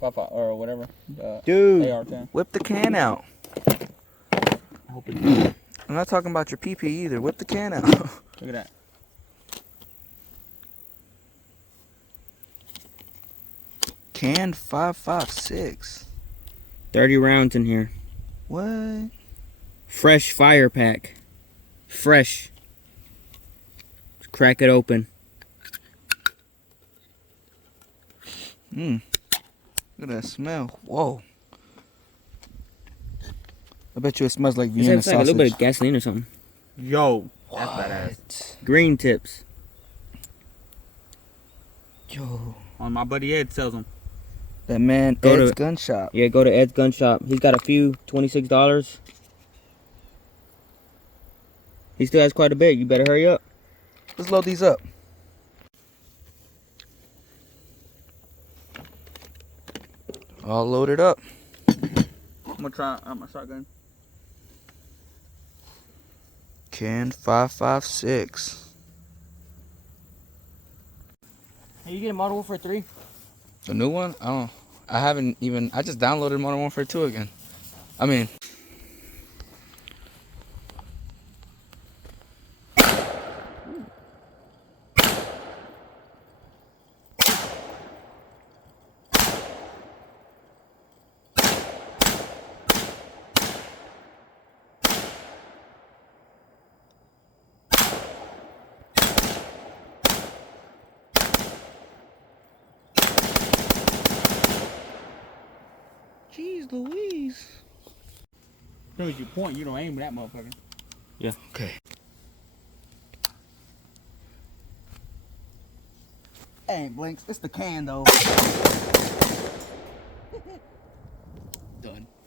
or whatever. Dude, AR-10. whip the can out. I hope it. I'm not talking about your PP either. Whip the can out. Look at that. Can 5.56. 30 rounds in here. What? Fresh fire pack. Fresh. Let's crack it open. Look at that smell. Whoa. I bet you it smells like Vienna It's like a sausage. little bit of gasoline or something. Yo, that's What? badass. Green tips. Yo. On my buddy Ed sells them. That man, Go to- Ed's Gun Shop. Yeah, go to Ed's Gun Shop. He's got a few, $26. He still has quite a bit. You better hurry up. Let's load these up. All loaded up. I'm gonna try out my shotgun. Can 5.56. Hey, you get a Modern Warfare 3? The new one? I haven't even. I just downloaded Modern Warfare 2 again. I mean. Jeez Louise. As soon as you point, you don't aim with that motherfucker. Yeah. Okay. Ain't blinks. It's the can though.